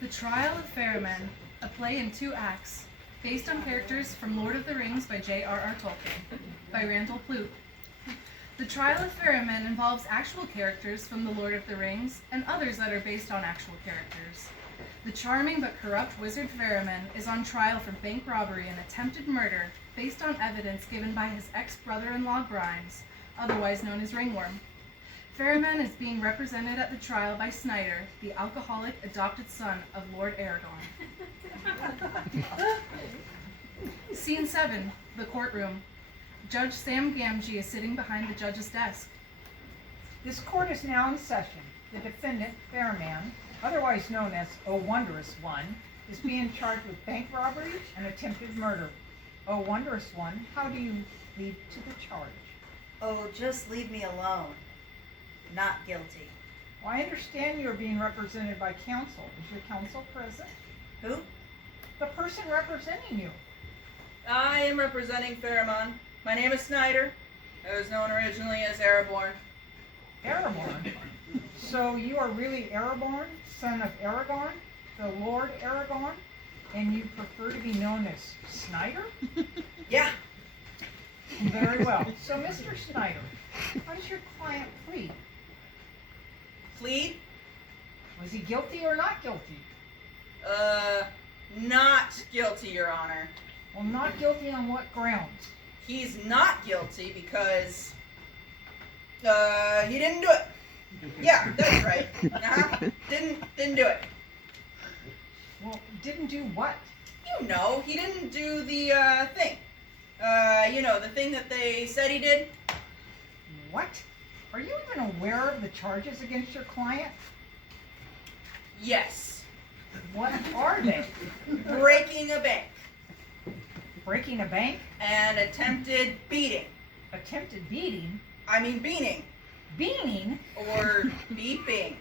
The Trial of Ferraman, a play in 2 acts, based on characters from Lord of the Rings by J.R.R. Tolkien, by Randall Plute. The Trial of Ferraman involves actual characters from the Lord of the Rings and others that are based on actual characters. The charming but corrupt wizard Ferraman is on trial for bank robbery and attempted murder based on evidence given by his ex-brother-in-law Grimes, otherwise known as Ringworm. Ferraman is being represented at the trial by Snyder, the alcoholic adopted son of Lord Aragorn. Scene 7, the courtroom. Judge Sam Gamgee is sitting behind the judge's desk. This court is now in session. The defendant, Ferraman, otherwise known as O Wondrous One, is being charged with bank robbery and attempted murder. O Wondrous One, how do you plead to the charge? Oh, just leave me alone. Not guilty. Well, I understand you're being represented by counsel. Is your counsel present? Who? The person representing you. I am representing Ferraman. My name is Snyder. I was known originally as Aragorn. Aragorn? So you are really Aragorn, son of Aragorn, the Lord Aragorn, and you prefer to be known as Snyder? Yeah. Very well. So, Mr. Snyder, how does your client plead? Plead? Was he guilty or not guilty? Not guilty, Your Honor. Well, not guilty on what grounds? He's not guilty because, he didn't do it. Yeah, that's right. Didn't do it. Well, didn't do what? You know, he didn't do the, thing. The thing that they said he did. What? Are you even aware of the charges against your client? Yes. What are they? Breaking a bank. Breaking a bank? And attempted beating. Attempted beating? I mean beaning. Beaning? Or beeping.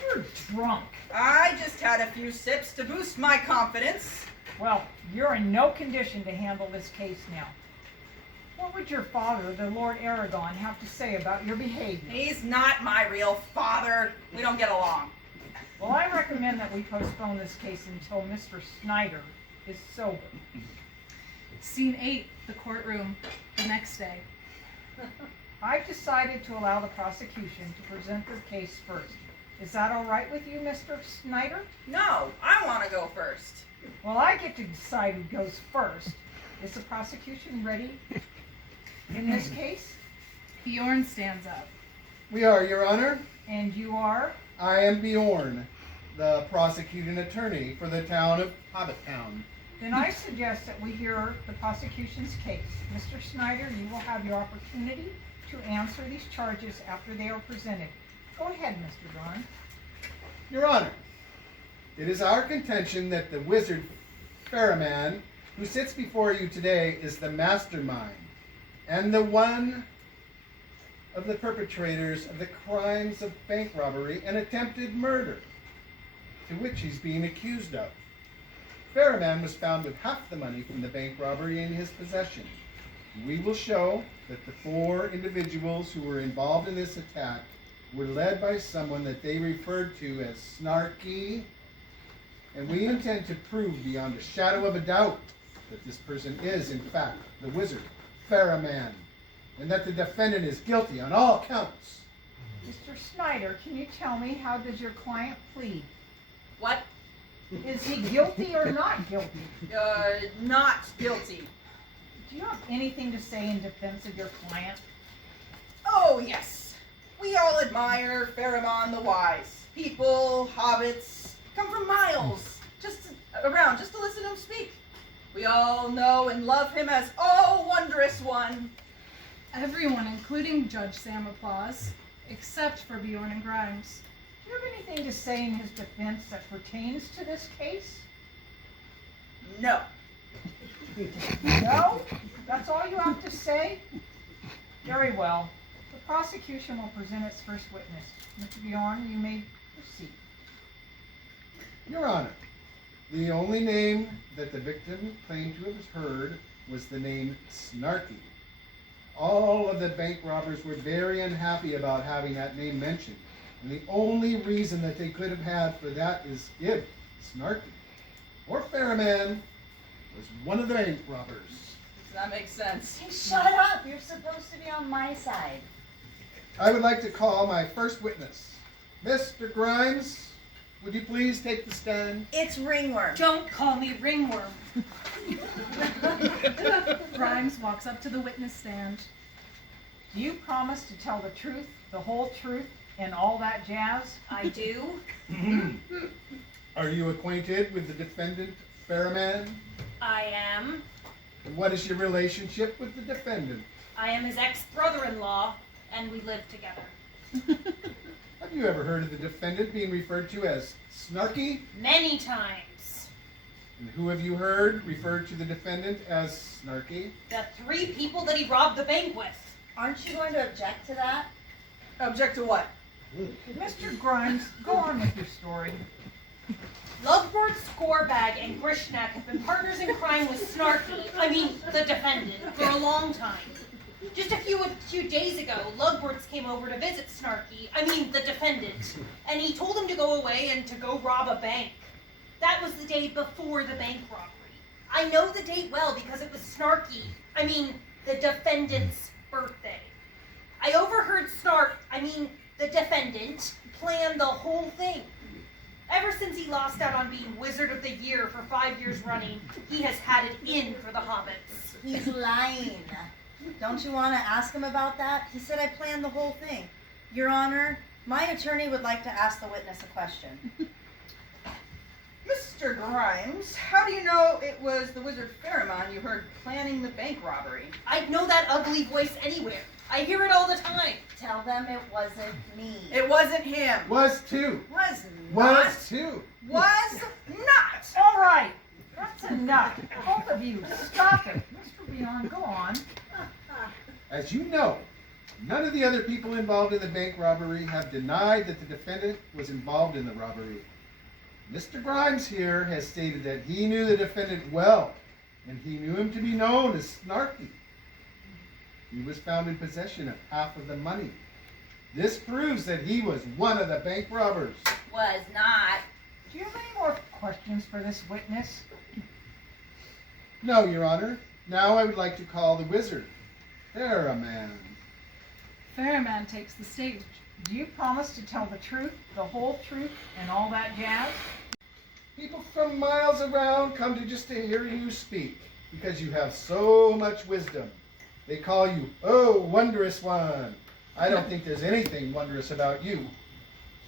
You're drunk. I just had a few sips to boost my confidence. Well, you're in no condition to handle this case now. What would your father, the Lord Aragorn, have to say about your behavior? He's not my real father. We don't get along. Well, I recommend that we postpone this case until Mr. Snyder is sober. Scene 8, the courtroom, the next day. I've decided to allow the prosecution to present their case first. Is that all right with you, Mr. Snyder? No, I want to go first. Well, I get to decide who goes first. Is the prosecution ready in this case? Bjorn stands up. We are, Your Honor. And you are? I am Bjorn, the prosecuting attorney for the town of Hobbittown. Then I suggest that we hear the prosecution's case. Mr. Snyder, you will have your opportunity to answer these charges after they are presented. Go ahead, Mr. Bjorn. Your Honor, it is our contention that the wizard Ferraman, who sits before you today, is the mastermind and the one of the perpetrators of the crimes of bank robbery and attempted murder, to which he's being accused of. Ferraman was found with half the money from the bank robbery in his possession. We will show that the 4 individuals who were involved in this attack were led by someone that they referred to as Snarky, and we intend to prove beyond a shadow of a doubt that this person is, in fact, the wizard, Ferraman, and that the defendant is guilty on all counts. Mr. Snyder, can you tell me, how does your client plead? What? Is he guilty or not guilty? Not guilty. Do you have anything to say in defense of your client? Oh, yes. We all admire Ferraman the Wise. People, hobbits, come from miles just to listen to him speak. We all know and love him as Oh Wondrous One. Everyone, including Judge Sam, applauds, except for Bjorn and Grimes. Do you have anything to say in his defense that pertains to this case? No. No? That's all you have to say? Very well. The prosecution will present its first witness. Mr. Bjorn, you may proceed. Your Honor, the only name that the victim claimed to have heard was the name Snarky. All of the bank robbers were very unhappy about having that name mentioned. And the only reason that they could have had for that is if Snarky, or Ferraman, was one of the bank robbers. That makes sense. Hey, shut up! You're supposed to be on my side. I would like to call my first witness. Mr. Grimes, would you please take the stand? It's ringworm. Don't call me ringworm. Grimes walks up to the witness stand. Do you promise to tell the truth, the whole truth, and all that jazz? I do. Are you acquainted with the defendant, Ferraman? I am. And what is your relationship with the defendant? I am his ex-brother-in-law, and we live together. Have you ever heard of the defendant being referred to as Snarky? Many times. And who have you heard referred to the defendant as Snarky? The 3 people that he robbed the bank with. Aren't you going to object to that? Object to what? Mr. Grimes, go on with your story. Lovebird, Scorebag, and Grishnak have been partners in crime with the defendant, for a long time. Just a few days ago, Lovebirds came over to visit the defendant, and he told him to go away and to go rob a bank. That was the day before the bank robbery. I know the date well because it was the defendant's birthday. I overheard the defendant, plan the whole thing. Ever since he lost out on being Wizard of the Year for 5 years running, he has had it in for the hobbits. He's lying. Don't you want to ask him about that? He said I planned the whole thing. Your Honor, my attorney would like to ask the witness a question. Mr. Grimes, how do you know it was the wizard Ferraman you heard planning the bank robbery? I'd know that ugly voice anywhere. I hear it all the time. Tell them it wasn't me. It wasn't him. Was too. Was Was too. Was not. All right, that's enough. Both of you, stop it. Mr. Beyond, go on. As you know, none of the other people involved in the bank robbery have denied that the defendant was involved in the robbery. Mr. Grimes here has stated that he knew the defendant well, and he knew him to be known as Snarky. He was found in possession of half of the money. This proves that he was one of the bank robbers. Was not. Do you have any more questions for this witness? No, Your Honor. Now I would like to call the wizard, Ferraman. Ferraman takes the stage. Do you promise to tell the truth, the whole truth, and all that jazz? People from miles around come to hear you speak, because you have so much wisdom. They call you, oh, wondrous one. I don't think there's anything wondrous about you.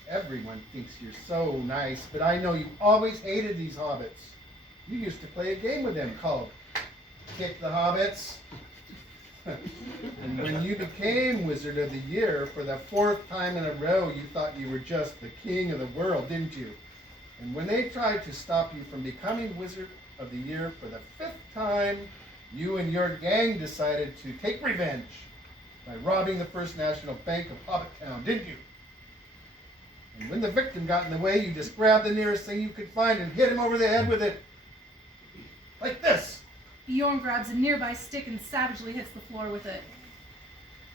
Everyone thinks you're so nice, but I know you always hated these hobbits. You used to play a game with them called Kick the Hobbits. And when you became Wizard of the Year for the 4th time in a row, you thought you were just the king of the world, didn't you? And when they tried to stop you from becoming Wizard of the Year for the 5th time, you and your gang decided to take revenge by robbing the First National Bank of Hobbittown, didn't you? And when the victim got in the way, you just grabbed the nearest thing you could find and hit him over the head with it. Like this. Bjorn grabs a nearby stick and savagely hits the floor with it.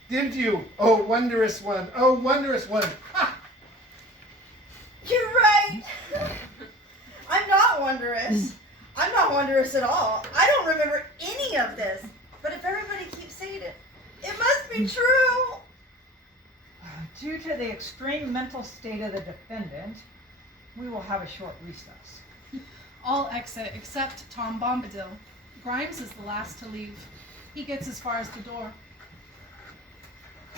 Didn't you? Oh, wondrous one. Oh, wondrous one. Ha! You're right. I'm not wondrous. I'm not wondrous at all. I don't remember any of this. But if everybody keeps saying it, it must be true. Due to the extreme mental state of the defendant, we will have a short recess. All exit except Tom Bombadil. Grimes is the last to leave. He gets as far as the door.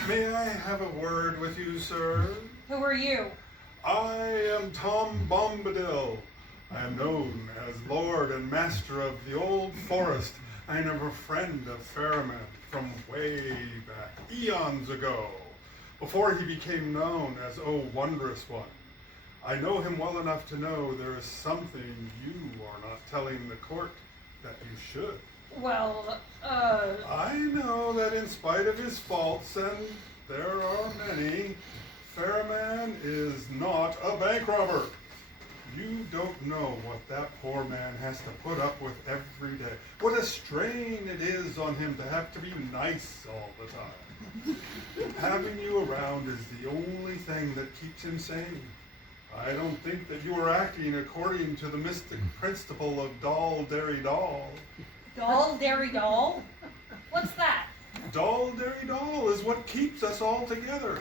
May I have a word with you, sir? Who are you? I am Tom Bombadil. I am known as Lord and Master of the Old Forest. I am a friend of Ferraman from way back, eons ago, before he became known as Oh Wondrous One. I know him well enough to know there is something you are not telling the court that you should. Well, I know that in spite of his faults, and there are many, Ferraman is not a bank robber. You don't know what that poor man has to put up with every day. What a strain it is on him to have to be nice all the time. Having you around is the only thing that keeps him sane. I don't think that you are acting according to the mystic principle of doll, dairy, doll. Doll, dairy, doll? What's that? Doll, dairy, doll is what keeps us all together.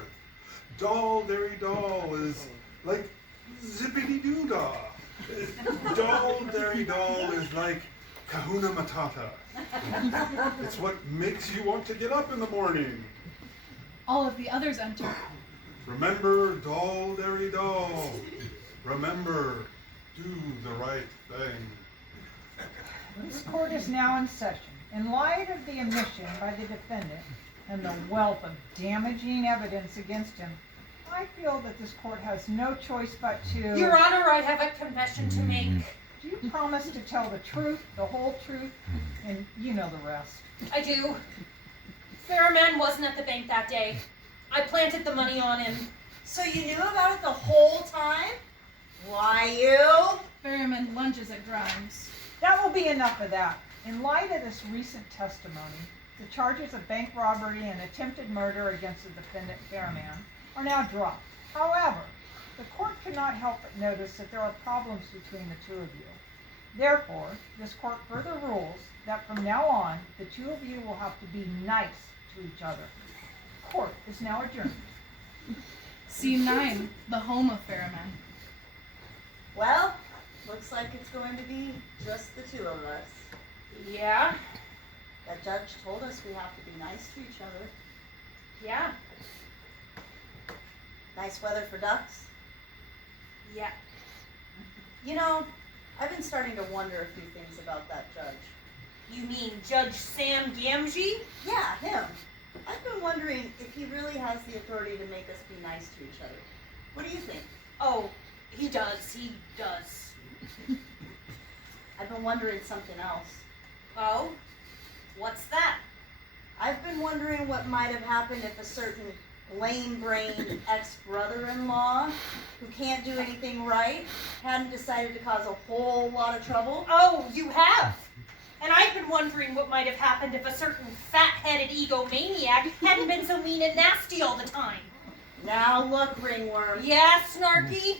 Doll, dairy, doll is like zippity-doo-dah. Doll, dairy, doll is like kahuna matata. It's what makes you want to get up in the morning. All of the others enter. Remember, doll, dairy, doll. Remember, do the right thing. This court is now in session. In light of the admission by the defendant and the wealth of damaging evidence against him, I feel that this court has no choice but to... Your Honor, I have a confession to make. Do you promise to tell the truth, the whole truth, and you know the rest? I do. Ferraman wasn't at the bank that day. I planted the money on him. So you knew about it the whole time? Why, you? Ferraman lunges at Grimes. That will be enough of that. In light of this recent testimony, the charges of bank robbery and attempted murder against the defendant Ferraman are now dropped. However, the court cannot help but notice that there are problems between the two of you. Therefore, this court further rules that from now on, the two of you will have to be nice to each other. Court is now adjourned. Scene 9, the home of Ferraman. Well, looks like it's going to be just the two of us. Yeah? That judge told us we have to be nice to each other. Yeah. Nice weather for ducks. Yeah. You know, I've been starting to wonder a few things about that judge. You mean Judge Sam Gamgee? Yeah, him. I've been wondering if he really has the authority to make us be nice to each other. What do you think? Oh, he does. He does. I've been wondering something else. Oh? What's that? I've been wondering what might have happened if a certain lame-brained ex-brother-in-law who can't do anything right hadn't decided to cause a whole lot of trouble. Oh, you have. And I've been wondering what might have happened if a certain fat-headed egomaniac hadn't been so mean and nasty all the time. Now look, ringworm. Yeah, Snarky?